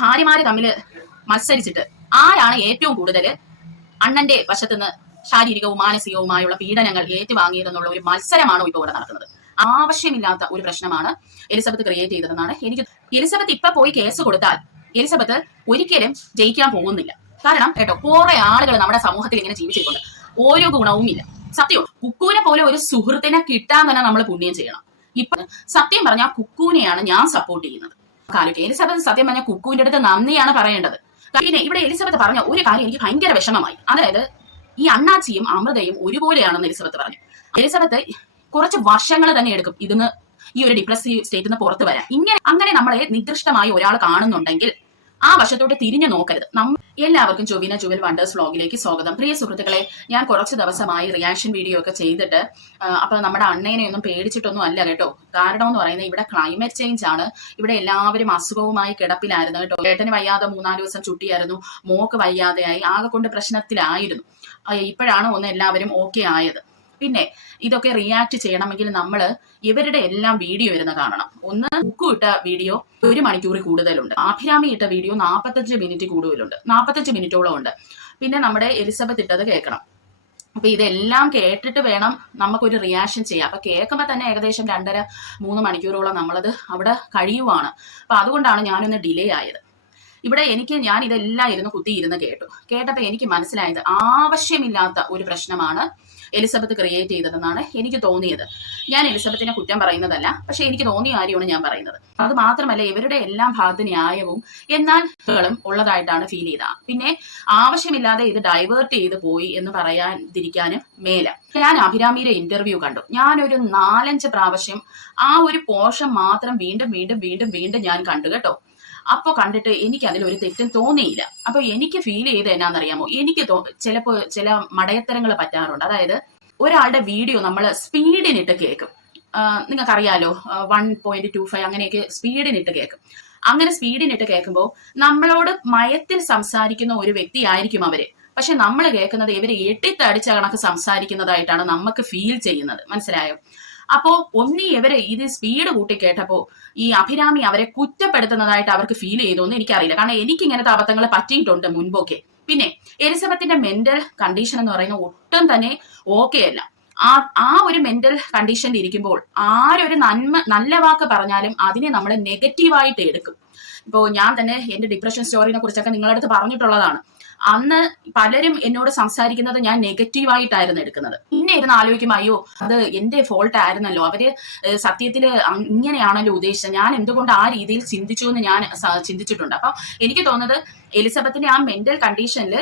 ഭാര്യമാര് തമ്മിൽ മത്സരിച്ചിട്ട് ആരാണ് ഏറ്റവും കൂടുതൽ അണ്ണന്റെ വശത്തുനിന്ന് ശാരീരികവും മാനസികവുമായുള്ള പീഡനങ്ങൾ ഏറ്റുവാങ്ങിയതെന്നുള്ള ഒരു മത്സരമാണോ ഇപ്പോൾ ഇവിടെ നടക്കുന്നത്. ആവശ്യമില്ലാത്ത ഒരു പ്രശ്നമാണ് എലിസബത്ത് ക്രിയേറ്റ് ചെയ്തതെന്നാണ് എനിക്ക്. എലിസബത്ത് ഇപ്പൊ പോയി കേസ് കൊടുത്താൽ എലിസബത്ത് ഒരിക്കലും ജയിക്കാൻ പോകുന്നില്ല. കാരണം കേട്ടോ, കുറെ ആളുകൾ നമ്മുടെ സമൂഹത്തിൽ ഇങ്ങനെ ജീവിച്ചിട്ടുണ്ട്, ഓരോ ഗുണവും ഇല്ല. സത്യം, കുക്കുവിനെ പോലെ ഒരു സുഹൃത്തിനെ കിട്ടാൻ തന്നെ നമ്മൾ പുണ്യം ചെയ്യണം. ഇപ്പൊ സത്യം പറഞ്ഞാൽ കുക്കുവിനെയാണ് ഞാൻ സപ്പോർട്ട് ചെയ്യുന്നത്. കാലൊക്കെ എലിസബത്ത് സത്യം പറഞ്ഞാൽ കുക്കുവിന്റെ അടുത്ത് നന്ദിയാണ് പറയേണ്ടത്. പിന്നെ ഇവിടെ എലിസബത്ത് പറഞ്ഞ ഒരു കാര്യം എനിക്ക് ഭയങ്കര വിഷമമായി. അതായത് ഈ അണ്ണാച്ചിയും അമൃതയും ഒരുപോലെയാണെന്ന് എലിസബത്ത് പറഞ്ഞു. എലിസബത്ത് കുറച്ച് വർഷങ്ങൾ തന്നെ എടുക്കും ഇതിന്ന് ഈ ഒരു ഡിപ്രസീവ് സ്റ്റേറ്റിൽ നിന്ന് പുറത്തു വരാൻ. അങ്ങനെ നമ്മളെ നികൃഷ്ടമായി ഒരാൾ കാണുന്നുണ്ടെങ്കിൽ ആ വശത്തോട്ട് തിരിഞ്ഞു നോക്കരുത്. എല്ലാവർക്കും ജോവിന ജുവൽ വണ്ടേഴ്സ് വ്ലോഗിലേക്ക് സ്വാഗതം. പ്രിയ സുഹൃത്തുക്കളെ, ഞാൻ കുറച്ച് ദിവസമായി റിയാക്ഷൻ വീഡിയോ ഒക്കെ ചെയ്തിട്ട് അപ്പൊ നമ്മുടെ അണ്ണേനെ ഒന്നും പേടിച്ചിട്ടൊന്നും അല്ല കേട്ടോ. കാരണം എന്ന് പറയുന്നത് ഇവിടെ ക്ലൈമറ്റ് ചേഞ്ച് ആണ്. ഇവിടെ എല്ലാവരും അസുഖവുമായി കിടപ്പിലായിരുന്നു കേട്ടോ. ഏട്ടന് വയ്യാതെ 3-4 ദിവസം ചുട്ടിയായിരുന്നു, മോക്ക് വയ്യാതെയായി, ആകെ കൊണ്ട് പ്രശ്നത്തിലായിരുന്നു. ഇപ്പോഴാണ് ഒന്ന് എല്ലാവരും ഓക്കെ ആയത്. പിന്നെ ഇതൊക്കെ റിയാക്ട് ചെയ്യണമെങ്കിൽ നമ്മൾ ഇവരുടെ എല്ലാം വീഡിയോ ഇരുന്ന് കാണണം. ഒന്ന് കുക്കു ഇട്ട വീഡിയോ 1 മണിക്കൂറിൽ കൂടുതലുണ്ട്. അഭിരാമി ഇട്ട വീഡിയോ 45 മിനിറ്റ് കൂടുതലുണ്ട്, 45 മിനിറ്റോളം ഉണ്ട്. പിന്നെ നമ്മുടെ എലിസബത്ത് ഇട്ടത് കേൾക്കണം. അപ്പൊ ഇതെല്ലാം കേട്ടിട്ട് വേണം നമുക്കൊരു റിയാക്ഷൻ ചെയ്യാം. അപ്പൊ കേൾക്കുമ്പോൾ തന്നെ ഏകദേശം 2.5-3 മണിക്കൂറോളം നമ്മളത് അവിടെ കഴിയുവാണ്. അപ്പൊ അതുകൊണ്ടാണ് ഞാനൊന്ന് ഡിലേ ആയത്. ഇവിടെ ഞാൻ ഇതെല്ലാം കുത്തിയിരുന്ന് കേട്ടപ്പോൾ എനിക്ക് മനസ്സിലായത് ആവശ്യമില്ലാത്ത ഒരു പ്രശ്നമാണ് എലിസബത്ത് ക്രിയേറ്റ് ചെയ്തതെന്നാണ് എനിക്ക് തോന്നിയത്. ഞാൻ എലിസബത്തിനെ കുറ്റം പറയുന്നതല്ല, പക്ഷെ എനിക്ക് തോന്നിയ കാര്യമാണ് ഞാൻ പറയുന്നത്. അത് മാത്രമല്ല, ഇവരുടെ എല്ലാം ഭാഗത്ത് ന്യായവും എന്നാൽ ഉള്ളതായിട്ടാണ് ഫീൽ ചെയ്തത്. പിന്നെ ആവശ്യമില്ലാതെ ഇത് ഡൈവേർട്ട് ചെയ്ത് പോയി എന്ന് പറയാതിരിക്കാനും മേല. ഞാൻ അഭിരാമിയുടെ ഇന്റർവ്യൂ കണ്ടു. ഞാനൊരു 4-5 പ്രാവശ്യം ആ ഒരു പോർഷൻ മാത്രം വീണ്ടും ഞാൻ കണ്ടു കേട്ടോ. അപ്പൊ കണ്ടിട്ട് എനിക്ക് അതിൽ ഒരു തെറ്റും തോന്നിയില്ല. അപ്പൊ എനിക്ക് ഫീൽ ചെയ്ത് എന്നാന്നറിയാമോ, എനിക്ക് ചിലപ്പോ ചില മടയത്തരങ്ങൾ പറ്റാറുണ്ട്. അതായത് ഒരാളുടെ വീഡിയോ നമ്മൾ സ്പീഡിനിട്ട് കേൾക്കും. നിങ്ങൾക്കറിയാലോ, 1.25 അങ്ങനെയൊക്കെ സ്പീഡിനിട്ട് കേൾക്കും. അങ്ങനെ സ്പീഡിനിട്ട് കേൾക്കുമ്പോൾ നമ്മളോട് മയത്തിൽ സംസാരിക്കുന്ന ഒരു വ്യക്തി ആയിരിക്കും അവര്. പക്ഷെ നമ്മൾ കേൾക്കുന്നത് ഇവര് എട്ടിത്തടിച്ച കണക്ക് സംസാരിക്കുന്നതായിട്ടാണ് നമുക്ക് ഫീൽ ചെയ്യുന്നത്. മനസ്സിലായോ? അപ്പോ ഇവര് ഇത് സ്പീഡ് കൂട്ടി കേട്ടപ്പോ ഈ അഭിരാമി അവരെ കുറ്റപ്പെടുത്തുന്നതായിട്ട് അവർക്ക് ഫീൽ ചെയ്തോന്ന് എനിക്കറിയില്ല. കാരണം എനിക്ക് ഇങ്ങനത്തെ അബദ്ധങ്ങൾ പറ്റിയിട്ടുണ്ട് മുൻപൊക്കെ. പിന്നെ എലിസബത്തിന്റെ മെന്റൽ കണ്ടീഷൻ എന്ന് പറയുന്നത് ഒട്ടും തന്നെ ഓക്കെ അല്ല. ആ ഒരു മെന്റൽ കണ്ടീഷനിൽ ഇരിക്കുമ്പോൾ ആരൊരു നല്ല വാക്ക് പറഞ്ഞാലും അതിനെ നമ്മൾ നെഗറ്റീവായിട്ട് എടുക്കും. ഇപ്പോ ഞാൻ തന്നെ എന്റെ ഡിപ്രഷൻ സ്റ്റോറിനെ കുറിച്ചൊക്കെ നിങ്ങളുടെ അടുത്ത് പറഞ്ഞിട്ടുള്ളതാണ്. അന്ന് പലരും എന്നോട് സംസാരിക്കുന്നത് ഞാൻ നെഗറ്റീവായിട്ടായിരുന്നു എടുക്കുന്നത്. പിന്നെ ഇരുന്ന് ആലോചിക്കുമ്പോൾ അയ്യോ, അത് എന്റെ ഫോൾട്ട് ആയിരുന്നല്ലോ, അവര് സത്യത്തില് ഇങ്ങനെയാണല്ലോ ഉദ്ദേശിച്ചത്, ഞാൻ എന്തുകൊണ്ട് ആ രീതിയിൽ ചിന്തിച്ചു എന്ന് ഞാൻ ചിന്തിച്ചിട്ടുണ്ട്. അപ്പൊ എനിക്ക് തോന്നുന്നത് എലിസബത്തിന്റെ ആ മെന്റൽ കണ്ടീഷനിൽ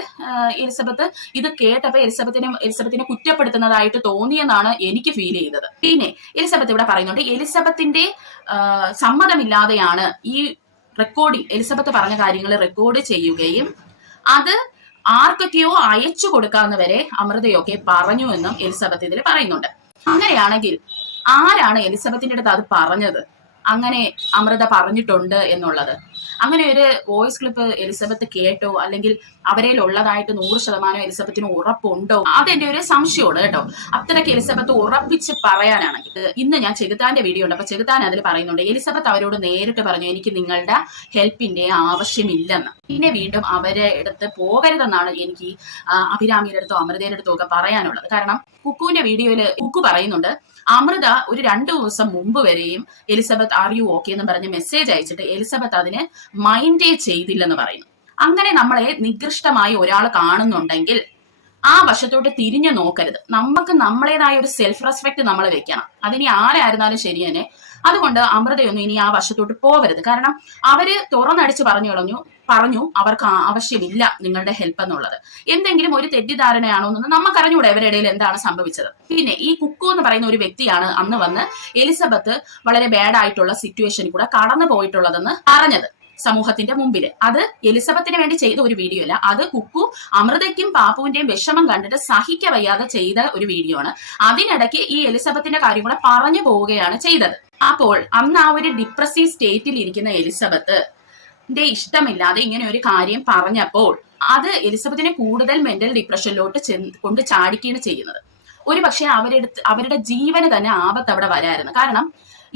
എലിസബത്ത് ഇത് കേട്ടപ്പോ എലിസബത്തിനെ കുറ്റപ്പെടുത്തുന്നതായിട്ട് തോന്നിയെന്നാണ് എനിക്ക് ഫീൽ ചെയ്തത്. പിന്നെ എലിസബത്ത് ഇവിടെ പറയുന്നുണ്ട്, എലിസബത്തിന്റെ സമ്മതമില്ലാതെയാണ് ഈ റെക്കോർഡിംഗ്, എലിസബത്ത് പറഞ്ഞ കാര്യങ്ങൾ റെക്കോർഡ് ചെയ്യുകയും അത് ആർക്കൊക്കെയോ അയച്ചു കൊടുക്കാവുന്നവരെ അമൃതയൊക്കെ പറഞ്ഞു എന്നും എലിസബത്ത് ഇതിൽ പറയുന്നുണ്ട്. അങ്ങനെയാണെങ്കിൽ ആരാണ് എലിസബത്തിന്റെ അടുത്ത് അത് പറഞ്ഞത്, അങ്ങനെ അമൃത പറഞ്ഞിട്ടുണ്ട് എന്നുള്ളത്? അങ്ങനെ ഒരു വോയിസ് ക്ലിപ്പ് എലിസബത്ത് കേട്ടോ, അല്ലെങ്കിൽ അവരിൽ ഉള്ളതായിട്ട് 100% എലിസബത്തിന് ഉറപ്പുണ്ടോ? അതെന്റെ ഒരു സംശയമാണ് കേട്ടോ. അത്രയ്ക്ക് എലിസബത്ത് ഉറപ്പിച്ച് പറയാനാണെങ്കിൽ, ഇന്ന് ഞാൻ ചെകുത്താന്റെ വീഡിയോ ഉണ്ട്, അപ്പൊ ചെകുത്താൻ അതിൽ പറയുന്നുണ്ട് എലിസബത്ത് അവരോട് നേരിട്ട് പറഞ്ഞു എനിക്ക് നിങ്ങളുടെ ഹെൽപ്പിന്റെ ആവശ്യമില്ലെന്ന്. പിന്നെ വീണ്ടും അവരെ അടുത്ത് പോകരുതെന്നാണ് എനിക്ക് അഭിരാമിയുടെ അടുത്തോ അമൃതയുടെ അടുത്തോ ഒക്കെ പറയാനുള്ളത്. കാരണം കുക്കുവിന്റെ വീഡിയോയിൽ കുക്കു പറയുന്നുണ്ട് അമൃത ഒരു 2 ദിവസം മുമ്പ് വരെയും എലിസബത്ത് ആർ യു ഓക്കെ എന്ന് പറഞ്ഞ് മെസ്സേജ് അയച്ചിട്ട് എലിസബത്ത് അതിന് മൈൻഡേ ചെയ്തില്ലെന്ന് പറയുന്നു. അങ്ങനെ നമ്മളെ നികൃഷ്ടമായി ഒരാൾ കാണുന്നുണ്ടെങ്കിൽ ആ വശത്തോട്ട് തിരിഞ്ഞു നോക്കരുത്. നമുക്ക് നമ്മളേതായ ഒരു സെൽഫ് റെസ്പെക്ട് നമ്മൾ വെക്കണം. അതിനി ആരായിരുന്നാലും ശരി തന്നെ. അതുകൊണ്ട് അമൃതയൊന്നും ഇനി ആ വശത്തോട്ട് പോകരുത്. കാരണം അവര് തുറന്നടിച്ച് പറഞ്ഞു അവർക്ക് ആവശ്യമില്ല നിങ്ങളുടെ ഹെൽപ്പ് എന്നുള്ളത്. എന്തെങ്കിലും ഒരു തെറ്റിദ്ധാരണയാണോ എന്നൊന്നും നമുക്കറിഞ്ഞൂടെ അവരുടെ ഇടയിൽ എന്താണ് സംഭവിച്ചത്. പിന്നെ ഈ കുക്കു എന്ന് പറയുന്ന ഒരു വ്യക്തിയാണ് അന്ന് വന്ന് എലിസബത്ത് വളരെ ബാഡ് ആയിട്ടുള്ള സിറ്റുവേഷനിൽ കൂടെ കടന്നു പോയിട്ടുള്ളതെന്ന് പറഞ്ഞത് സമൂഹത്തിന്റെ മുമ്പിൽ. അത് എലിസബത്തിന് വേണ്ടി ചെയ്ത ഒരു വീഡിയോ അല്ല, അത് കുക്കു അമൃതയ്ക്കും പാപ്പുവിന്റെയും വിഷമം കണ്ടിട്ട് സഹിക്ക വയ്യാതെ ചെയ്ത ഒരു വീഡിയോ ആണ്. അതിനിടയ്ക്ക് ഈ എലിസബത്തിന്റെ കാര്യം കൂടെ പറഞ്ഞു പോവുകയാണ് ചെയ്തത്. അപ്പോൾ അന്ന് ആ ഒരു ഡിപ്രസീവ് സ്റ്റേറ്റിൽ ഇരിക്കുന്ന എലിസബത്ത് ഇഷ്ടമില്ലാതെ ഇങ്ങനെ ഒരു കാര്യം പറഞ്ഞപ്പോൾ അത് എലിസബത്തിനെ കൂടുതൽ മെന്റൽ ഡിപ്രഷനിലോട്ട് കൊണ്ട് ചാടിക്കുകയാണ് ചെയ്യുന്നത്. ഒരു പക്ഷെ അവരുടെ ജീവന് തന്നെ ആപത്ത് അവിടെ വരായിരുന്നു. കാരണം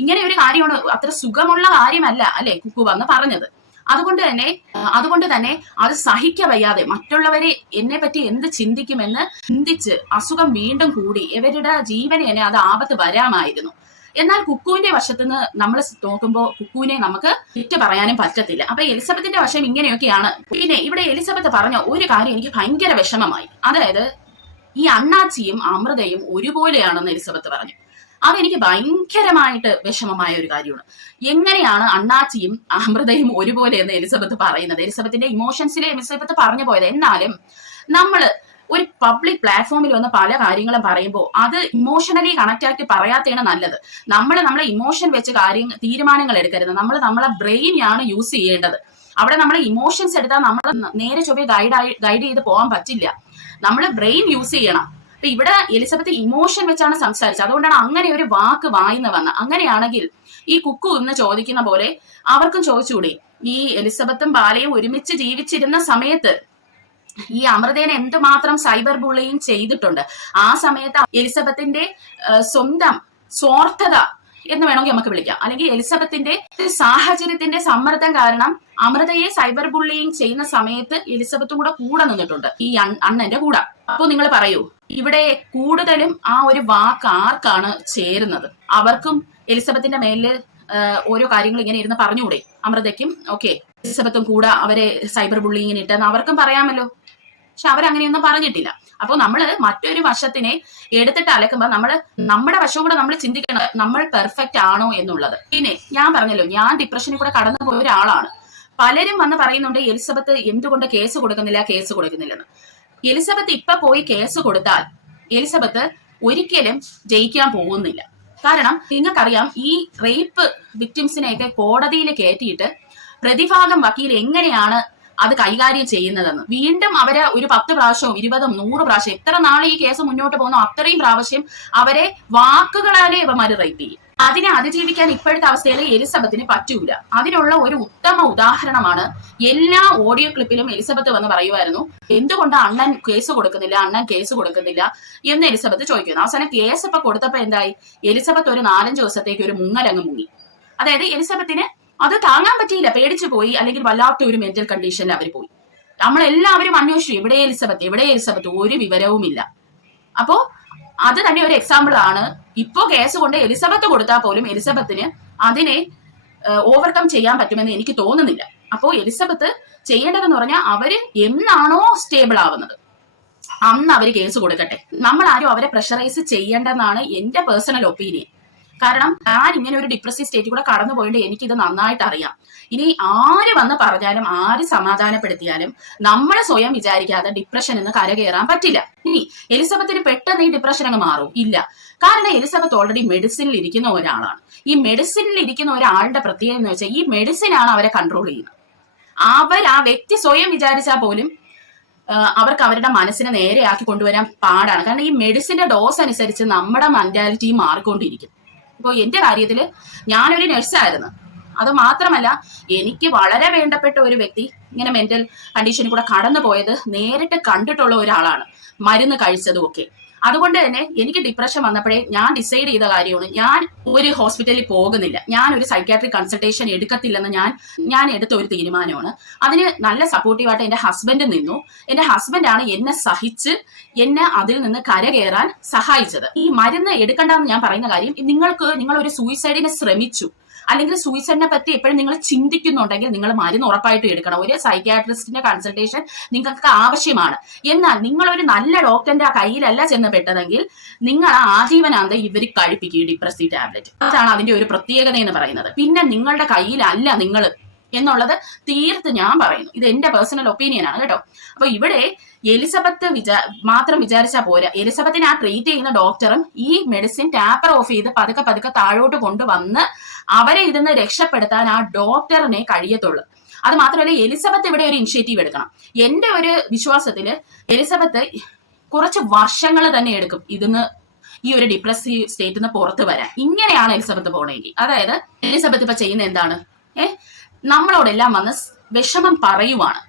ഇങ്ങനെ ഒരു കാര്യമാണ്, അത്ര സുഖമുള്ള കാര്യമല്ല അല്ലെ കുക്കു വന്ന് പറഞ്ഞത്. അതുകൊണ്ട് തന്നെ അത് സഹിക്കവയ്യാതെ മറ്റുള്ളവരെ എന്നെ പറ്റി എന്ത് ചിന്തിക്കുമെന്ന് ചിന്തിച്ച് അസുഖം വീണ്ടും കൂടി ഇവരുടെ ജീവന് തന്നെ അത് ആപത്ത് വരാമായിരുന്നു. എന്നാൽ കുക്കുവിന്റെ വശത്തുനിന്ന് നമ്മൾ നോക്കുമ്പോൾ കുക്കുവിനെ നമുക്ക് തെറ്റ് പറയാനും പറ്റത്തില്ല. അപ്പൊ എലിസബത്തിന്റെ വശം ഇങ്ങനെയൊക്കെയാണ്. പിന്നെ ഇവിടെ എലിസബത്ത് പറഞ്ഞ ഒരു കാര്യം എനിക്ക് ഭയങ്കര വിഷമമായി. അതായത് ഈ അണ്ണാച്ചിയും അമൃതയും ഒരുപോലെയാണെന്ന് എലിസബത്ത് പറഞ്ഞു. അതെനിക്ക് ഭയങ്കരമായിട്ട് വിഷമമായ ഒരു കാര്യമാണ്. എങ്ങനെയാണ് അണ്ണാച്ചിയും അമൃതയും ഒരുപോലെ എന്ന് എലിസബത്ത് പറയുന്നത്? എലിസബത്തിന്റെ ഇമോഷൻസിലെ എലിസബത്ത് പറഞ്ഞു പോയത്. എന്നാലും നമ്മള് ഒരു പബ്ലിക് പ്ലാറ്റ്ഫോമിൽ വന്ന് പല കാര്യങ്ങളും പറയുമ്പോൾ അത് ഇമോഷണലി കണക്ട് ആക്കി പറയാത്തതാണ് നല്ലത്. നമ്മളെ ഇമോഷൻ വെച്ച് തീരുമാനങ്ങൾ എടുക്കരുത്. നമ്മളെ ബ്രെയിനാണ് യൂസ് ചെയ്യേണ്ടത്. അവിടെ നമ്മളെ ഇമോഷൻസ് എടുത്താൽ നമ്മൾ നേരെ ചൊവ്വേ ഗൈഡ് ചെയ്ത് പോകാൻ പറ്റില്ല. നമ്മൾ ബ്രെയിൻ യൂസ് ചെയ്യണം. അപ്പൊ ഇവിടെ എലിസബത്ത് ഇമോഷൻ വെച്ചാണ് സംസാരിച്ചത്. അതുകൊണ്ടാണ് അങ്ങനെ ഒരു വാക്ക് വായിന്ന് വന്നത്. അങ്ങനെയാണെങ്കിൽ ഈ കുക്കു എന്ന് ചോദിക്കുന്ന പോലെ അവർക്കും ചോദിച്ചുകൂടി, ഈ എലിസബത്തും ബാലയും ഒരുമിച്ച് ജീവിച്ചിരുന്ന സമയത്ത് ഈ അമൃതേനെ എന്തുമാത്രം സൈബർ ബുള്ളിങ് ചെയ്തിട്ടുണ്ട്. ആ സമയത്ത് എലിസബത്തിന്റെ സ്വന്തം സ്വാർത്ഥത എന്ന് വേണമെങ്കിൽ നമുക്ക് വിളിക്കാം, അല്ലെങ്കിൽ എലിസബത്തിന്റെ സാഹചര്യത്തിന്റെ സമ്മർദ്ദം കാരണം അമൃതയെ സൈബർ ബുള്ളിങ് ചെയ്യുന്ന സമയത്ത് എലിസബത്തും കൂടെ നിന്നിട്ടുണ്ട്, ഈ അണ്ണന്റെ കൂടെ. അപ്പൊ നിങ്ങൾ പറയൂ, ഇവിടെ കൂടുതലും ആ ഒരു വാക്ക് ആർക്കാണ് ചേരുന്നത്? അവർക്കും എലിസബത്തിന്റെ മേലില് ഓരോ കാര്യങ്ങൾ ഇങ്ങനെ ഇരുന്ന് പറഞ്ഞുകൂടെ? അമൃതയ്ക്കും ഓക്കെ, എലിസബത്തും കൂടെ അവരെ സൈബർ ബുള്ളിങ്ങിന് ഇട്ടെന്ന് അവർക്കും പറയാമല്ലോ. പക്ഷെ അവരങ്ങനെയൊന്നും പറഞ്ഞിട്ടില്ല. അപ്പൊ നമ്മള് മറ്റൊരു വശത്തിനെ എടുത്തിട്ട് അലക്കുമ്പോ നമ്മുടെ വശവും കൂടെ നമ്മൾ ചിന്തിക്കണം, നമ്മൾ പെർഫെക്റ്റ് ആണോ എന്നുള്ളത്. പിന്നെ ഞാൻ പറഞ്ഞല്ലോ, ഞാൻ ഡിപ്രഷനിൽ കൂടെ കടന്നു പോയ ഒരാളാണ്. പലരും വന്ന് പറയുന്നുണ്ട് എലിസബത്ത് എന്തുകൊണ്ട് കേസ് കൊടുക്കുന്നില്ലെന്ന്. എലിസബത്ത് ഇപ്പൊ പോയി കേസ് കൊടുത്താൽ എലിസബത്ത് ഒരിക്കലും ജയിക്കാൻ പോകുന്നില്ല. കാരണം നിങ്ങൾക്കറിയാം, ഈ റേപ്പ് വിക്ടിംസിനെയൊക്കെ കോടതിയിൽ കയറ്റിയിട്ട് പ്രതിഭാഗം വക്കീൽ എങ്ങനെയാണ് അത് കൈകാര്യം ചെയ്യുന്നതെന്ന്. വീണ്ടും അവരെ ഒരു 10 പ്രാവശ്യവും 20, 100 പ്രാവശ്യം, എത്ര നാളെ ഈ കേസ് മുന്നോട്ട് പോകുന്നു അത്രയും പ്രാവശ്യം അവരെ വാക്കുകളാലെ ഇവന്മാര് റേപ്പ് ചെയ്യും. അതിനെ അതിജീവിക്കാൻ ഇപ്പോഴത്തെ അവസ്ഥയിൽ എലിസബത്തിന് പറ്റൂല. അതിനുള്ള ഒരു ഉത്തമ ഉദാഹരണമാണ് എല്ലാ ഓഡിയോ ക്ലിപ്പിലും എലിസബത്ത് വന്ന് പറയുമായിരുന്നു, എന്തുകൊണ്ട് അണ്ണൻ കേസ് കൊടുക്കുന്നില്ല എന്ന് എലിസബത്ത് ചോദിക്കുന്നു. അവസാനം കേസ് ഇപ്പൊ കൊടുത്തപ്പോ എന്തായി? എലിസബത്ത് ഒരു 4-5 ദിവസത്തേക്ക് ഒരു മുങ്ങലങ്ങ് മുങ്ങി. അതായത് എലിസബത്തിന് അത് താങ്ങാൻ പറ്റിയില്ല, പേടിച്ചു പോയി, അല്ലെങ്കിൽ വല്ലാത്ത ഒരു മെന്റൽ കണ്ടീഷനിൽ അവർ പോയി. നമ്മളെല്ലാവരും അന്വേഷിച്ചു, എവിടെ എലിസബത്ത്, ഒരു വിവരവുമില്ല. അപ്പോ അത് തന്നെ ഒരു എക്സാമ്പിൾ ആണ്. ഇപ്പോ കേസ് കൊണ്ട് എലിസബത്ത് കൊടുത്താൽ പോലും എലിസബത്തിന് അതിനെ ഓവർകം ചെയ്യാൻ പറ്റുമെന്ന് എനിക്ക് തോന്നുന്നില്ല. അപ്പോ എലിസബത്ത് ചെയ്യേണ്ടതെന്ന് പറഞ്ഞാൽ അവര് എന്നാണോ സ്റ്റേബിൾ ആവുന്നത് അന്ന് അവര് കേസ് കൊടുക്കട്ടെ. നമ്മൾ ആരും അവരെ പ്രഷറൈസ് ചെയ്യേണ്ടെന്നാണ് എന്റെ പേഴ്സണൽ ഒപ്പീനിയൻ. കാരണം ഞാൻ ഇങ്ങനെ ഒരു ഡിപ്രസീവ് സ്റ്റേറ്റിൽ കൂടെ കടന്നു പോയിട്ട് എനിക്കിത് നന്നായിട്ട് അറിയാം. ഇനി ആര് വന്ന് പറഞ്ഞാലും ആര് സമാധാനപ്പെടുത്തിയാലും നമ്മൾ സ്വയം വിചാരിക്കാതെ ഡിപ്രഷൻ എന്ന് കരകയറാൻ പറ്റില്ല. ഇനി എലിസബത്തിന് പെട്ടെന്ന് ഈ ഡിപ്രഷൻ അങ്ങ് മാറും? ഇല്ല. കാരണം എലിസബത്ത് ഓൾറെഡി മെഡിസിനിൽ ഇരിക്കുന്ന ഒരാളാണ്. ഈ മെഡിസിനിൽ ഇരിക്കുന്ന ഒരാളുടെ പ്രത്യേകത എന്ന് വെച്ചാൽ ഈ മെഡിസിനാണ് അവരെ കൺട്രോൾ ചെയ്യുന്നത്. ആ വ്യക്തി സ്വയം വിചാരിച്ചാൽ പോലും അവർക്ക് അവരുടെ മനസ്സിനെ നേരെയാക്കി കൊണ്ടുവരാൻ പാടാണ്. കാരണം ഈ മെഡിസിന്റെ ഡോസ് അനുസരിച്ച് നമ്മുടെ മെന്റാലിറ്റി മാറിക്കൊണ്ടിരിക്കും. ഇപ്പൊ എന്റെ കാര്യത്തില് ഞാനൊരു നഴ്സായിരുന്നു. അത് മാത്രമല്ല, എനിക്ക് വളരെ വേണ്ടപ്പെട്ട ഒരു വ്യക്തി ഇങ്ങനെ മെന്റൽ കണ്ടീഷനിൽ കൂടെ കടന്നു പോയത് നേരിട്ട് കണ്ടിട്ടുള്ള ഒരാളാണ്, മരുന്ന് കഴിച്ചതും ഒക്കെ. അതുകൊണ്ട് തന്നെ എനിക്ക് ഡിപ്രഷൻ വന്നപ്പോഴേ ഞാൻ ഡിസൈഡ് ചെയ്ത കാര്യമാണ്, ഞാൻ ഒരു ഹോസ്പിറ്റലിൽ പോകുന്നില്ല, ഞാൻ ഒരു സൈക്യാട്രിക് കൺസൾട്ടേഷൻ എടുക്കത്തില്ലെന്ന് ഞാൻ എടുത്ത ഒരു തീരുമാനമാണ്. അതിന് നല്ല സപ്പോർട്ടീവായിട്ട് എന്റെ ഹസ്ബൻഡ് നിന്നു. എന്റെ ഹസ്ബൻഡാണ് എന്നെ സഹിച്ച് എന്നെ അതിൽ നിന്ന് കരകയറാൻ സഹായിച്ചത്. ഈ മരുന്ന് എടുക്കണ്ടെന്ന് ഞാൻ പറയുന്ന കാര്യം, നിങ്ങൾ ഒരു സൂയിസൈഡിനെ ശ്രമിച്ചു, അല്ലെങ്കിൽ സൂയിസൈഡിനെ പറ്റി എപ്പോഴും നിങ്ങൾ ചിന്തിക്കുന്നുണ്ടെങ്കിൽ നിങ്ങൾ മരുന്ന് ഉറപ്പായിട്ടും എടുക്കണം. ഒരു സൈക്യാട്രിസ്റ്റിന്റെ കൺസൾട്ടേഷൻ നിങ്ങൾക്ക് ആവശ്യമാണ്. എന്നാൽ നിങ്ങൾ ഒരു നല്ല ഡോക്ടറിന്റെ കയ്യിലല്ല ചെന്ന് പെട്ടതെങ്കിൽ നിങ്ങൾ ആജീവനാന്തം ഇവർ കഴിപ്പിക്കും ഈ ഡിപ്രസീവ് ടാബ്ലറ്റ്. അതാണ് അതിന്റെ ഒരു പ്രത്യേകത എന്ന് പറയുന്നത്. പിന്നെ നിങ്ങളുടെ കയ്യിലല്ല നിങ്ങൾ എന്നുള്ളത് തീർത്ത് ഞാൻ പറയുന്നു. ഇത് എന്റെ പേഴ്സണൽ ഒപ്പീനിയൻ ആണ് കേട്ടോ. അപ്പൊ ഇവിടെ എലിസബത്ത് മാത്രം വിചാരിച്ചാൽ പോരാ, എലിസബത്തിനെ ആ ട്രീറ്റ് ചെയ്യുന്ന ഡോക്ടറും ഈ മെഡിസിൻ ടാപ്പർ ഓഫ് ചെയ്ത് പതുക്കെ താഴോട്ട് കൊണ്ടുവന്ന് അവരെ ഇതിന്ന് രക്ഷപ്പെടുത്താൻ ആ ഡോക്ടറിനെ കഴിയത്തുള്ളൂ. അത് മാത്രമല്ല, എലിസബത്ത് ഇവിടെ ഒരു ഇനിഷ്യേറ്റീവ് എടുക്കണം. എന്റെ ഒരു വിശ്വാസത്തില് എലിസബത്ത് കുറച്ച് വർഷങ്ങൾ തന്നെ എടുക്കും ഈ ഒരു ഡിപ്രസീവ് സ്റ്റേറ്റിൽ നിന്ന് പുറത്തു വരാൻ. ഇങ്ങനെയാണ് എലിസബത്ത് പോണെങ്കിൽ. അതായത് എലിസബത്ത് ഇപ്പൊ ചെയ്യുന്ന എന്താണ്? നമ്മളോടെല്ലാം വന്ന് വിഷമം പറയുവാണ്.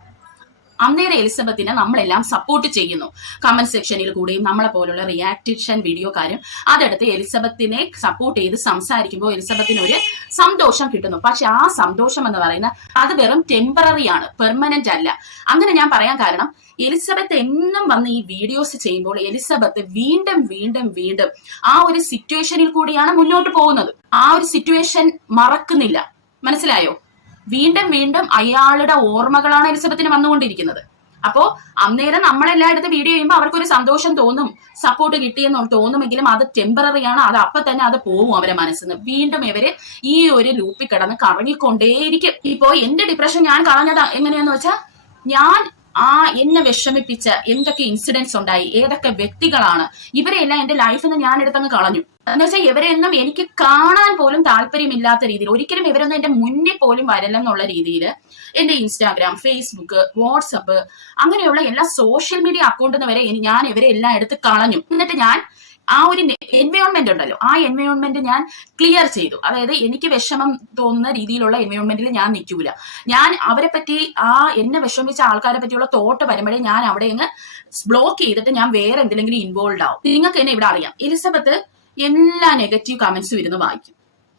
അന്നേരം എലിസബത്തിനെ നമ്മളെല്ലാം സപ്പോർട്ട് ചെയ്യുന്നു. കമന്റ് സെക്ഷനിൽ കൂടിയും നമ്മളെ പോലുള്ള റിയാക്ഷൻ വീഡിയോക്കാരും അതെടുത്ത് എലിസബത്തിനെ സപ്പോർട്ട് ചെയ്ത് സംസാരിക്കുമ്പോൾ എലിസബത്തിന് ഒരു സന്തോഷം കിട്ടുന്നു. പക്ഷെ ആ സന്തോഷം എന്ന് പറയുന്നത് അത് വെറും ടെമ്പററി ആണ്, പെർമനന്റ് അല്ല. അങ്ങനെ ഞാൻ പറയാൻ കാരണം എലിസബത്ത് എന്നും വന്ന് ഈ വീഡിയോസ് ചെയ്യുമ്പോൾ എലിസബത്ത് വീണ്ടും വീണ്ടും വീണ്ടും ആ ഒരു സിറ്റുവേഷനിൽ കൂടിയാണ് മുന്നോട്ട് പോകുന്നത്. ആ ഒരു സിറ്റുവേഷൻ മറക്കുന്നില്ല. മനസ്സിലായോ? വീണ്ടും വീണ്ടും അയാളുടെ ഓർമ്മകളാണ് എലിസബത്തിന് വന്നുകൊണ്ടിരിക്കുന്നത്. അപ്പോ അന്നേരം നമ്മളെല്ലായിടത്തും വീഡിയോ ചെയ്യുമ്പോൾ അവർക്കൊരു സന്തോഷം തോന്നും, സപ്പോർട്ട് കിട്ടിയെന്ന് തോന്നുമെങ്കിലും അത് ടെമ്പററി ആണ്. അത് അപ്പൊ തന്നെ അത് പോവും അവരെ മനസ്സിന്ന്. വീണ്ടും ഇവര് ഈ ഒരു ലൂപ്പിൽ കിടന്ന് കറങ്ങിക്കൊണ്ടേയിരിക്കും. ഇപ്പോ എന്റെ ഡിപ്രഷൻ ഞാൻ കളഞ്ഞത് എങ്ങനെയാന്ന് വെച്ചാൽ, ഞാൻ എന്നെ വിഷമിപ്പിച്ച എന്തൊക്കെ ഇൻസിഡൻസ് ഉണ്ടായി, ഏതൊക്കെ വ്യക്തികളാണ്, ഇവരെല്ലാം എന്റെ ലൈഫിൽ നിന്ന് ഞാൻ എടുത്തങ്ങ് കളഞ്ഞു. എന്ന് വെച്ചാൽ ഇവരെയൊന്നും എനിക്ക് കാണാൻ പോലും താല്പര്യമില്ലാത്ത രീതിയിൽ, ഒരിക്കലും ഇവരൊന്നും എന്റെ മുന്നിൽ പോലും വരില്ലെന്നുള്ള രീതിയിൽ എന്റെ ഇൻസ്റ്റാഗ്രാം, ഫേസ്ബുക്ക്, വാട്സപ്പ് അങ്ങനെയുള്ള എല്ലാ സോഷ്യൽ മീഡിയ അക്കൗണ്ടിൽ വരെ ഞാൻ ഇവരെ എല്ലാം എടുത്ത് കളഞ്ഞു. എന്നിട്ട് ഞാൻ ആ ഒരു എൻവയോൺമെന്റ് ഉണ്ടല്ലോ, ആ എൻവയോൺമെന്റ് ഞാൻ ക്ലിയർ ചെയ്തു. അതായത് എനിക്ക് വിഷമം തോന്നുന്ന രീതിയിലുള്ള എൻവയോൺമെന്റിൽ ഞാൻ നിൽക്കൂല. ഞാൻ അവരെ പറ്റി എന്നെ വിഷമിച്ച ആൾക്കാരെ പറ്റിയുള്ള തോട്ട് വരുമ്പോഴേ ഞാൻ അവിടെ അങ്ങ് ബ്ലോക്ക് ചെയ്തിട്ട് ഞാൻ വേറെ എന്തെങ്കിലും ഇൻവോൾവ് ആവും. നിങ്ങൾക്ക് എന്നെ ഇവിടെ അറിയാം, എലിസബത്ത് എല്ലാ നെഗറ്റീവ് കമന്റ്സും ഇരുന്ന് വായിക്കും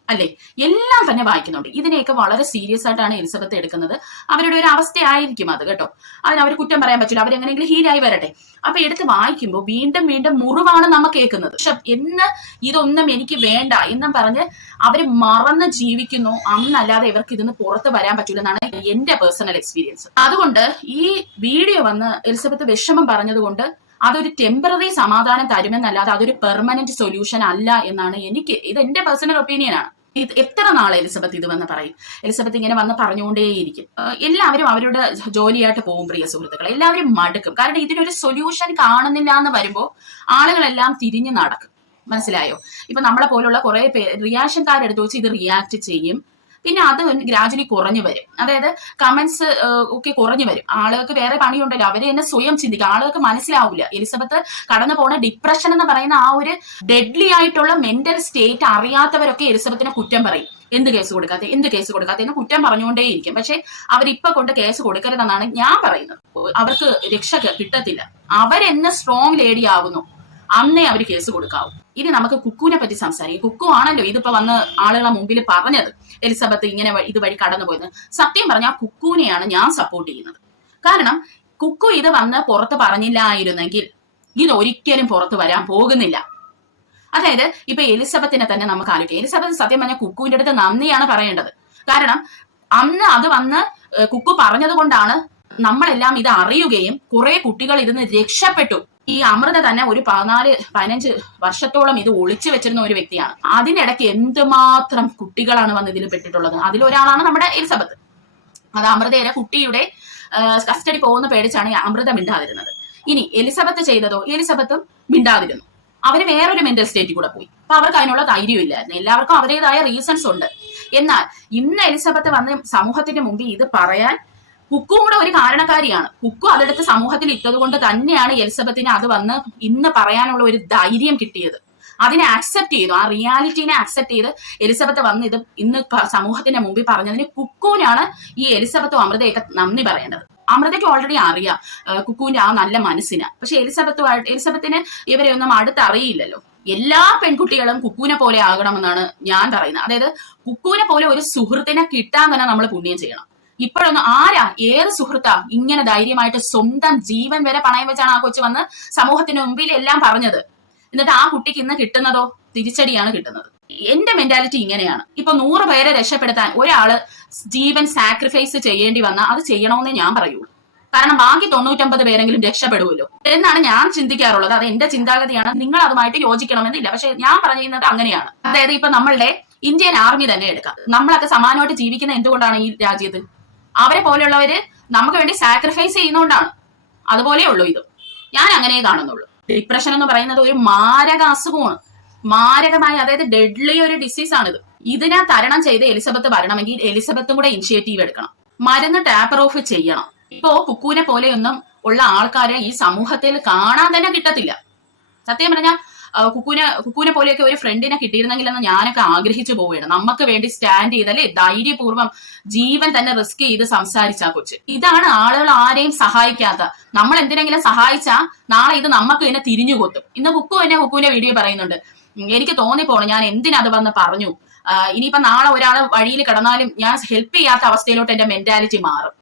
അല്ലെ, എല്ലാം തന്നെ വായിക്കുന്നുണ്ട്. ഇതിനെയൊക്കെ വളരെ സീരിയസ് ആയിട്ടാണ് എലിസബത്ത് എടുക്കുന്നത്. അവരുടെ ഒരു അവസ്ഥയായിരിക്കും അത് കേട്ടോ. അതിന് അവർ കുറ്റം പറയാൻ പറ്റില്ല, അവരെങ്ങനെയെങ്കിലും ഹീലായി വരട്ടെ. അപ്പൊ എടുത്ത് വായിക്കുമ്പോൾ വീണ്ടും വീണ്ടും മുറിവാണ് നമ്മൾ കേൾക്കുന്നത്. പക്ഷെ ഇതൊന്നും എനിക്ക് വേണ്ട എന്നും പറഞ്ഞ് അവര് മറന്ന് ജീവിക്കുന്നു. അന്നല്ലാതെ ഇവർക്ക് ഇതിന്ന് പുറത്ത് വരാൻ പറ്റൂല എന്നാണ് എന്റെ പേഴ്സണൽ എക്സ്പീരിയൻസ്. അതുകൊണ്ട് ഈ വീഡിയോ വന്ന് എലിസബത്ത് വിഷമം പറഞ്ഞതുകൊണ്ട് അതൊരു ടെമ്പററി സമാധാനം തരുമെന്നല്ലാതെ അതൊരു പെർമനന്റ് സൊല്യൂഷൻ അല്ല എന്നാണ് ഇത് എന്റെ പേഴ്സണൽ ഒപ്പീനിയനാണ്. എത്ര നാളെ എലിസബത്ത് ഇത് വന്ന് പറയും? എലിസബത്ത് ഇങ്ങനെ വന്ന് പറഞ്ഞുകൊണ്ടേയിരിക്കും. എല്ലാവരും അവരുടെ ജോലിയായിട്ട് പോകും പ്രിയ സുഹൃത്തുക്കൾ. എല്ലാവരും മടുക്കും. കാരണം ഇതിനൊരു സൊല്യൂഷൻ കാണുന്നില്ല എന്ന് വരുമ്പോൾ ആളുകളെല്ലാം തിരിഞ്ഞു നടക്കും. മനസ്സിലായോ? ഇപ്പൊ നമ്മളെ പോലുള്ള കുറെ റിയാക്ഷൻകാരെടുത്ത് വെച്ച് ഇത് റിയാക്ട് ചെയ്യും. പിന്നെ അത് ഗ്രാജുവലി കുറഞ്ഞു വരും. അതായത് കമന്റ്സ് ഒക്കെ കുറഞ്ഞു വരും. ആളുകൾക്ക് വേറെ പണിയുണ്ടല്ലോ, അവര് തന്നെ സ്വയം ചിന്തിക്കുക. ആളുകൾക്ക് മനസ്സിലാവില്ല എലിസബത്ത് കടന്നു പോണ ഡിപ്രഷൻ എന്ന് പറയുന്ന ആ ഒരു ഡെഡ്ലി ആയിട്ടുള്ള മെന്റൽ സ്റ്റേറ്റ് അറിയാത്തവരൊക്കെ എലിസബത്തിനെ കുറ്റം പറയും. എന്ത് കേസ് കൊടുക്കാത്ത എന്ന് കുറ്റം പറഞ്ഞുകൊണ്ടേയിരിക്കും. പക്ഷെ അവരിപ്പൊ കൊണ്ട് കേസ് കൊടുക്കരുതെന്നാണ് ഞാൻ പറയുന്നത്. അവർക്ക് രക്ഷ കിട്ടത്തില്ല. അവരെന്നെ സ്ട്രോങ് ലേഡി ആവുന്നു അന്നേ അവർ കേസ് കൊടുക്കാവൂ. ഇനി നമുക്ക് കുക്കുവിനെ പറ്റി സംസാരിക്കും. കുക്കു ആണല്ലോ ഇതിപ്പോ വന്ന് ആളുകളെ മുമ്പിൽ പറഞ്ഞത് എലിസബത്ത് ഇങ്ങനെ ഇതുവഴി കടന്നുപോയത്. സത്യം പറഞ്ഞാൽ കുക്കുവിനെയാണ് ഞാൻ സപ്പോർട്ട് ചെയ്യുന്നത്. കാരണം കുക്കു ഇത് വന്ന് പുറത്ത് പറഞ്ഞില്ലായിരുന്നെങ്കിൽ ഇതൊരിക്കലും പുറത്ത് വരാൻ പോകുന്നില്ല. അതായത് ഇപ്പൊ എലിസബത്തിനെ തന്നെ നമുക്ക് ആലോചിക്കാം. എലിസബത്ത് സത്യം പറഞ്ഞാൽ കുക്കുവിന്റെ അടുത്ത് നന്ദിയാണ് പറയേണ്ടത്. കാരണം അന്ന് അത് വന്ന് കുക്കു പറഞ്ഞത് കൊണ്ടാണ് നമ്മളെല്ലാം ഇത് അറിയുകയും കുറെ കുട്ടികൾ ഇതിന് രക്ഷപ്പെട്ടു. ഈ അമൃത തന്നെ ഒരു 14-15 വർഷത്തോളം ഇത് ഒളിച്ചു വെച്ചിരുന്ന ഒരു വ്യക്തിയാണ്. അതിനിടയ്ക്ക് എന്തുമാത്രം കുട്ടികളാണ് വന്ന് ഇതിൽ പെട്ടിട്ടുള്ളത്. അതിലൊരാളാണ് നമ്മുടെ എലിസബത്ത്. അത് അമൃതയുടെ കുട്ടിയുടെ കസ്റ്റഡി പോകുന്ന പേടിച്ചാണ് അമൃത മിണ്ടാതിരുന്നത്. ഇനി എലിസബത്ത് ചെയ്തതോ, എലിസബത്തും മിണ്ടാതിരുന്നു. അവര് വേറൊരു മെന്റൽ സ്റ്റേറ്റിൽ കൂടെ പോയി. അപ്പൊ അവർക്ക് അതിനുള്ള ധൈര്യം ഇല്ലായിരുന്നു. എല്ലാവർക്കും അവരുടേതായ റീസൺസ് ഉണ്ട്. എന്നാൽ ഇന്ന് എലിസബത്ത് വന്ന് സമൂഹത്തിന്റെ മുമ്പിൽ ഇത് പറയാൻ കുക്കും കൂടെ ഒരു കാരണക്കാരിയാണ്. കുക്കു അതെടുത്ത് സമൂഹത്തിൽ ഇട്ടത് കൊണ്ട് തന്നെയാണ് എലിസബത്തിന് അത് വന്ന് ഇന്ന് പറയാനുള്ള ഒരു ധൈര്യം കിട്ടിയത്. അതിനെ ആക്സെപ്റ്റ് ചെയ്തു, ആ റിയാലിറ്റിനെ ആക്സെപ്റ്റ് ചെയ്ത് എലിസബത്ത് വന്ന് ഇത് ഇന്ന് സമൂഹത്തിന്റെ മുമ്പിൽ പറഞ്ഞതിന് കുക്കുവിനാണ് ഈ എലിസബത്തും അമൃതയൊക്കെ നന്ദി പറയേണ്ടത്. അമൃതയ്ക്ക് ഓൾറെഡി അറിയാം കുക്കുവിന്റെ ആ നല്ല മനസ്സിന്. പക്ഷെ എലിസബത്തിന് ഇവരെ ഒന്നും അടുത്തറിയില്ലല്ലോ. എല്ലാ പെൺകുട്ടികളും കുക്കുവിനെ പോലെ ആകണമെന്നാണ് ഞാൻ പറയുന്നത്. അതായത് കുക്കുവിനെ പോലെ ഒരു സുഹൃത്തിനെ കിട്ടാൻ തന്നെ നമ്മൾ പുണ്യം ചെയ്യണം. ഇപ്പോഴൊന്നും ഏത് സുഹൃത്താ ഇങ്ങനെ ധൈര്യമായിട്ട് സ്വന്തം ജീവൻ വരെ പണയം വെച്ചാണ് ആ കൊച്ചു വന്ന് സമൂഹത്തിന് മുമ്പിൽ എല്ലാം പറഞ്ഞത്. എന്നിട്ട് ആ കുട്ടിക്ക് ഇന്ന് കിട്ടുന്നതോ തിരിച്ചടിയാണ് കിട്ടുന്നത്. എന്റെ മെന്റാലിറ്റി ഇങ്ങനെയാണ്. ഇപ്പൊ 100 പേരെ രക്ഷപ്പെടുത്താൻ ഒരാള് ജീവൻ സാക്രിഫൈസ് ചെയ്യേണ്ടി വന്നാൽ അത് ചെയ്യണമെന്നേ ഞാൻ പറയുള്ളൂ. കാരണം ബാക്കി 99 പേരെങ്കിലും രക്ഷപ്പെടുമല്ലോ എന്നാണ് ഞാൻ ചിന്തിക്കാറുള്ളത്. അത് എന്റെ ചിന്താഗതിയാണ്. നിങ്ങൾ അതുമായിട്ട് യോജിക്കണമെന്നില്ല. പക്ഷെ ഞാൻ പറയുന്നത് അങ്ങനെയാണ്. അതായത് ഇപ്പൊ നമ്മളുടെ ഇന്ത്യൻ ആർമി തന്നെ എടുക്കാം. നമ്മളൊക്കെ സമാനമായിട്ട് ജീവിക്കുന്ന എന്തുകൊണ്ടാണ് ഈ രാജ്യത്ത്? അവരെ പോലെയുള്ളവര് നമുക്ക് വേണ്ടി സാക്രിഫൈസ് ചെയ്യുന്നോണ്ടാണ്. അതുപോലെ ഉള്ളൂ ഇത്. ഞാൻ അങ്ങനെ കാണുന്നുള്ളൂ. ഡിപ്രഷൻ എന്ന് പറയുന്നത് ഒരു മാരക അസുഖമാണ്. മാരകമായ, അതായത് ഡെഡ്ലി ഒരു ഡിസീസാണിത്. ഇതിനെ തരണം ചെയ്ത് എലിസബത്ത് വരണമെങ്കിൽ എലിസബത്തും കൂടെ ഇനിഷ്യേറ്റീവ് എടുക്കണം. മരുന്ന് ടാപ്പർ ഓഫ് ചെയ്യണം. ഇപ്പോ കുക്കുവിനെ പോലെയൊന്നും ഉള്ള ആൾക്കാരെ ഈ സമൂഹത്തിൽ കാണാൻ തന്നെ കിട്ടത്തില്ല. സത്യം പറഞ്ഞാൽ കുക്കുവിനെ പോലെയൊക്കെ ഒരു ഫ്രണ്ടിനെ കിട്ടിയിരുന്നെങ്കിലെന്ന് ഞാനൊക്കെ ആഗ്രഹിച്ചു പോവുകയാണ്. നമുക്ക് വേണ്ടി സ്റ്റാൻഡ് ചെയ്തല്ലേ, ധൈര്യപൂർവ്വം ജീവൻ തന്നെ റിസ്ക് ചെയ്ത് സംസാരിച്ച കൊച്ച്. ഇതാണ് ആളുകൾ ആരെയും സഹായിക്കാത്ത. നമ്മൾ എന്തിനെങ്കിലും സഹായിച്ചാൽ നാളെ ഇത് നമുക്ക് തന്നെ തിരിഞ്ഞു കൊത്തും. ഇന്ന് കുക്കുവിന്റെ വീഡിയോ പറയുന്നുണ്ട്, എനിക്ക് തോന്നിപ്പോണം ഞാൻ എന്തിനത് വന്ന് പറഞ്ഞു. ഇനിയിപ്പോ നാളെ ഒരാൾ വഴിയിൽ കിടന്നാലും ഞാൻ ഹെൽപ്പ് ചെയ്യാത്ത അവസ്ഥയിലോട്ട് എന്റെ മെന്റാലിറ്റി മാറും.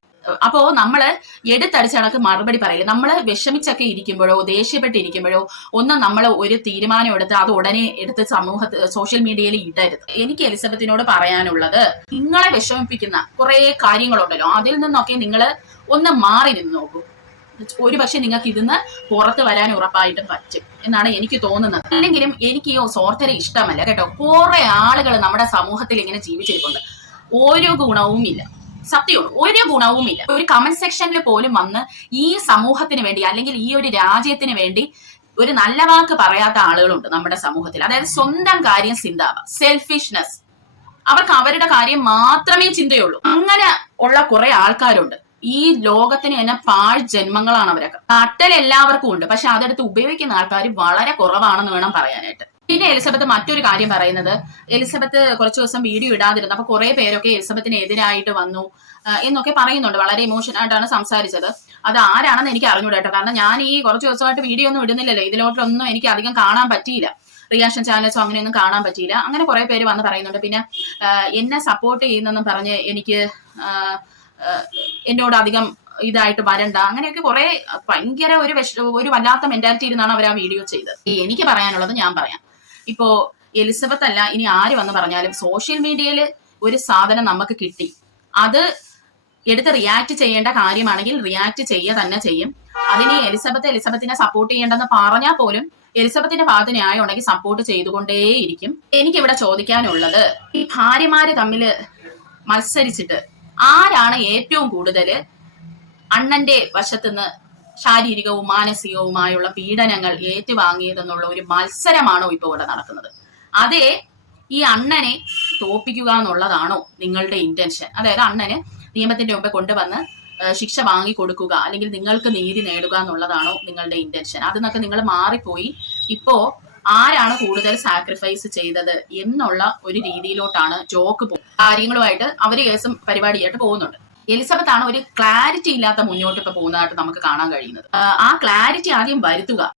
അപ്പോ നമ്മള് എടുത്തടിച്ച് കണക്ക് മറുപടി പറയില്ല. നമ്മള് വിഷമിച്ചൊക്കെ ഇരിക്കുമ്പോഴോ ദേഷ്യപ്പെട്ടിരിക്കുമ്പോഴോ ഒന്നും നമ്മൾ ഒരു തീരുമാനം എടുത്ത് അത് ഉടനെ എടുത്ത് സോഷ്യൽ മീഡിയയിൽ ഇടരുത്. എനിക്ക് എലിസബത്തിനോട് പറയാനുള്ളത്, നിങ്ങളെ വിഷമിപ്പിക്കുന്ന കുറെ കാര്യങ്ങളുണ്ടല്ലോ, അതിൽ നിന്നൊക്കെ നിങ്ങൾ ഒന്ന് മാറി നിന്ന് നോക്കൂ. ഒരു പക്ഷെ നിങ്ങൾക്ക് ഇതിന്ന് പുറത്ത് വരാൻ ഉറപ്പായിട്ടും പറ്റും എന്നാണ് എനിക്ക് തോന്നുന്നത്. അല്ലെങ്കിലും എനിക്ക് ഈ സോർത്തരെ ഇഷ്ടമല്ല കേട്ടോ. കുറെ ആളുകൾ നമ്മുടെ സമൂഹത്തിൽ ഇങ്ങനെ ജീവിച്ചിരിപ്പുണ്ട്, ഒരു ഗുണവുമില്ല. സത്യമാണ്, ഒരു ഗുണവുമില്ല. ഒരു കമന്റ് സെക്ഷനിൽ പോലും വന്ന് ഈ സമൂഹത്തിന് വേണ്ടി അല്ലെങ്കിൽ ഈ ഒരു രാജ്യത്തിന് വേണ്ടി ഒരു നല്ല വാക്ക് പറയാത്ത ആളുകളുണ്ട് നമ്മുടെ സമൂഹത്തിൽ. അതായത് സ്വന്തം കാര്യം ചിന്താവാം, സെൽഫിഷ്നെസ്, അവർക്ക് അവരുടെ കാര്യം മാത്രമേ ചിന്തയുള്ളൂ. അങ്ങനെ ഉള്ള കുറെ ആൾക്കാരുണ്ട്. ഈ ലോകത്തിന് തന്നെ പാഴ് ജന്മങ്ങളാണ് അവരൊക്കെ. നട്ടൽ എല്ലാവർക്കും ഉണ്ട്, പക്ഷെ അതെടുത്ത് ഉപയോഗിക്കുന്ന ആൾക്കാർ വളരെ കുറവാണെന്ന് വേണം പറയാനായിട്ട്. പിന്നെ എലിസബത്ത് മറ്റൊരു കാര്യം പറയുന്നത്, എലിസബത്ത് കുറച്ചു ദിവസം വീഡിയോ ഇടാതിരുന്നു. അപ്പൊ കുറെ പേരൊക്കെ എലിസബത്തിന് എതിരായിട്ട് വന്നു എന്നൊക്കെ പറയുന്നുണ്ട്. വളരെ ഇമോഷണൽ ആയിട്ടാണ് സംസാരിച്ചത്. അത് ആരാണെന്ന് എനിക്ക് അറിഞ്ഞൂടാ കേട്ടോ. കാരണം ഞാൻ ഈ കുറച്ച് ദിവസമായിട്ട് വീഡിയോ ഒന്നും ഇടുന്നില്ലല്ലോ, ഇതിലോട്ടൊന്നും എനിക്ക് അധികം കാണാൻ പറ്റിയില്ല. റിയാക്ഷൻ ചാനൽസോ അങ്ങനെയൊന്നും കാണാൻ പറ്റിയില്ല. അങ്ങനെ കുറെ പേര് വന്ന് പറയുന്നുണ്ട്. പിന്നെ എന്നെ സപ്പോർട്ട് ചെയ്യുന്നെന്നും പറഞ്ഞ് എനിക്ക് എന്നോട് അധികം ഇതായിട്ട് വരണ്ട, അങ്ങനെയൊക്കെ കുറെ ഭയങ്കര ഒരു വല്ലാത്ത മെന്റാലിറ്റി ഇരുന്നാണ് അവർ ആ വീഡിയോ ചെയ്തത്. എനിക്ക് പറയാനുള്ളത് ഞാൻ പറയാം. ഇപ്പോ എലിസബത്ത് അല്ല, ഇനി ആര് വന്ന് പറഞ്ഞാലും സോഷ്യൽ മീഡിയയിൽ ഒരു സാധനം നമുക്ക് കിട്ടി, അത് എടുത്ത് റിയാക്ട് ചെയ്യേണ്ട കാര്യമാണെങ്കിൽ റിയാക്ട് ചെയ്യുക തന്നെ ചെയ്യും. അതിന് എലിസബത്തിനെ സപ്പോർട്ട് ചെയ്യേണ്ടെന്ന് പറഞ്ഞാൽ പോലും എലിസബത്തിന്റെ ഭാഗത്ത് ന്യായം ഉണ്ടെങ്കിൽ സപ്പോർട്ട് ചെയ്തുകൊണ്ടേയിരിക്കും. എനിക്കിവിടെ ചോദിക്കാനുള്ളത്, ഈ ഭാര്യമാര് തമ്മിൽ മത്സരിച്ചിട്ട് ആരാണ് ഏറ്റവും കൂടുതൽ അണ്ണന്റെ വശത്തുനിന്ന് ശാരീരികവും മാനസികവുമായുള്ള പീഡനങ്ങൾ ഏറ്റുവാങ്ങിയതെന്നുള്ള ഒരു മത്സരമാണോ ഇപ്പോൾ ഇവിടെ നടക്കുന്നത്? അതേ ഈ അണ്ണനെ തോപ്പിക്കുക എന്നുള്ളതാണോ നിങ്ങളുടെ ഇന്റൻഷൻ? അതായത് അണ്ണന് നിയമത്തിന്റെ മുമ്പ് കൊണ്ടുവന്ന് ശിക്ഷ വാങ്ങിക്കൊടുക്കുക, അല്ലെങ്കിൽ നിങ്ങൾക്ക് നീതി നേടുക എന്നുള്ളതാണോ നിങ്ങളുടെ ഇന്റൻഷൻ? അതിനൊക്കെ നിങ്ങൾ മാറിപ്പോയി ഇപ്പോ ആരാണ് കൂടുതൽ സാക്രിഫൈസ് ചെയ്തത് എന്നുള്ള ഒരു രീതിയിലോട്ടാണ് ജോക്ക് കാര്യങ്ങളുമായിട്ട് അവര് കേസും പരിപാടിയായിട്ട് പോകുന്നുണ്ട്. എലിസബത്ത് ആണ് ഒരു ക്ലാരിറ്റി ഇല്ലാത്ത മുന്നോട്ട് ഇപ്പൊ പോകുന്നതായിട്ട് നമുക്ക് കാണാൻ കഴിയുന്നത്. ആ ക്ലാരിറ്റി ആദ്യം വരുത്തുക.